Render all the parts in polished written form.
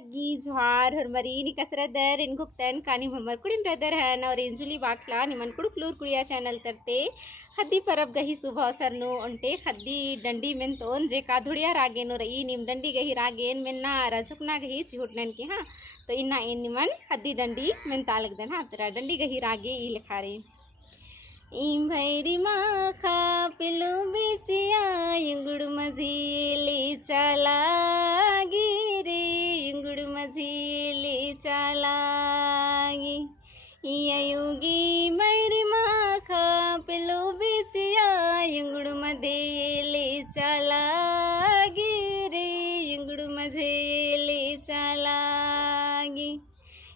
लगी जुहार हरमरी नी कसरदर इन गुप्तन कानी हरमर कुड़िम ब्रदर हन और इंजुली बाखला निमन कुड़ुक लूर कुड़िया चैनल तरते खद्दी परब गही सुबह सरनु उन्टे खद्दी डंडी में तोन जे का धुड़िया रागेनो रही निम डंडी गही रागेन में ना रजुकना गही चिहुटनन के हाँ तो इन्ना इन निमन खद्दी डंडी में तालक देन हाँ तेरा डंडी गही रागे ई लिखा रे इम भैरी माखा पिलु बिचिया युंगुड़ मझीली चालागी रे युंगुड़ मझीली चालागी युगी भैरी माखा पिलु बिचिया युंगुड़ मधेली चालागी रे युंगुड़ मझेली चालागी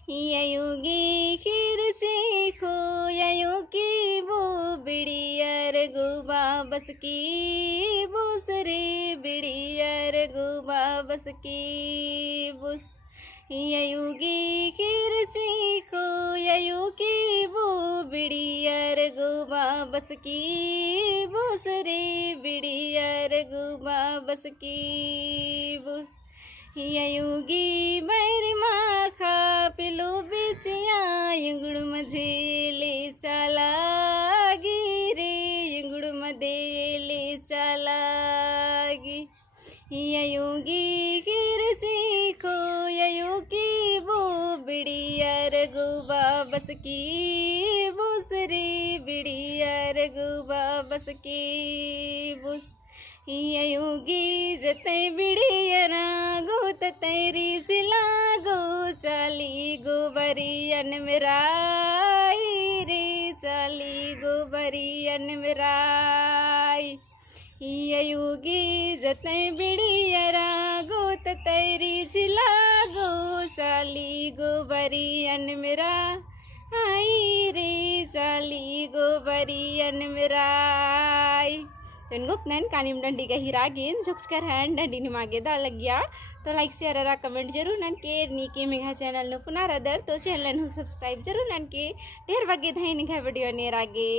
युगी खिरची खो युगी वो बिड़ियर गुबा बस की बुस रे बिड़ियर गुबा बस की बुस युगी खिरची खो युगी वो बिड़ियर गुबा बस की बुस रे बिड़ियर गुबा बस की बुस युगी मैरी माखा पिलु बिचिया युंगुड़ मझीली चालागी रे युंगुड़ मधेली चालागी युगी खिरची खो युगी वो बिड़ियर गुबा बस की बुस रे बिड़ियर गुबा बस की बुस युगी जतई बिड़ियरा गो तैरी सिला गो चाली गोबरियन मेराई रे चाली गोबरियन मेराई युगी जतई बिड़ियरा गो तैरी सिला गो चाली गोबरियन मेरा आई रे चाली गोबरियन मेराई तो नैन कानिम डंडी गही रागिन झुक्सकर हैंड डंडी निमागे दा लग गया तो लाइक शेयर और कमेंट जरूर नन के नीके मेघा चैनल नु पुनः रदर तो चैनल नु सब्सक्राइब जरूर नन के ढेर बगे धाई निघा वीडियो ने रागे।